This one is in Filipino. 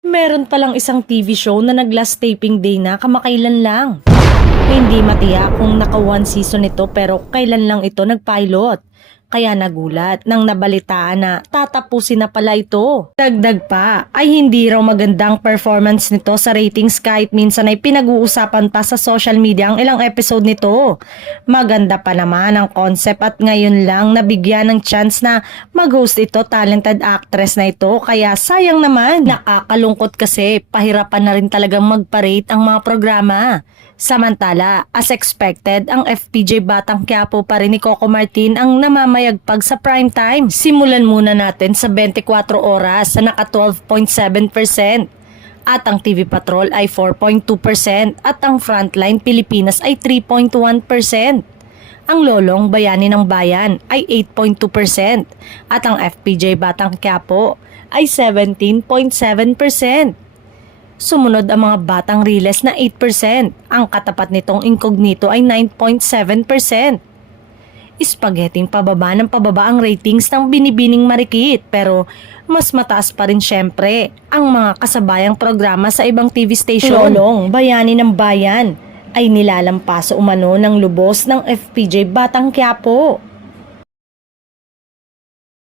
Meron palang isang TV show na nag-last taping day na kamakailan lang. Hindi matiyak kung naka one season ito pero kailan lang ito nag-pilot. Kaya nagulat nang nabalitaan na tatapusin na pala ito. Dagdag pa ay hindi raw magandang performance nito sa ratings kahit minsan ay pinag-uusapan pa sa social media ang ilang episode nito. Maganda pa naman ang concept at ngayon lang nabigyan ng chance na mag-host ito talented actress na ito kaya sayang naman. Nakakalungkot kasi pahirapan na rin talagang mag-parate ang mga programa. Samantala, as expected, ang FPJ Batang Quiapo pa rin ni Coco Martin ang namamayagpag sa prime time. Simulan muna natin sa 24 oras sa naka 12.7% at ang TV Patrol ay 4.2% at ang Frontline Pilipinas ay 3.1%. Ang Lolong Bayani ng Bayan ay 8.2% at ang FPJ Batang Quiapo ay 17.7%. Sumunod ang mga Batang Riles na 8%. Ang katapat nitong Incognito ay 9.7%. Spaghetting pababa ng pababa ang ratings ng Binibining Marikit pero mas mataas pa rin syempre ang mga kasabayang programa sa ibang TV station. Lolong Bayani ng Bayan ay nilalampaso umano ng lubos ng FPJ Batang Quiapo.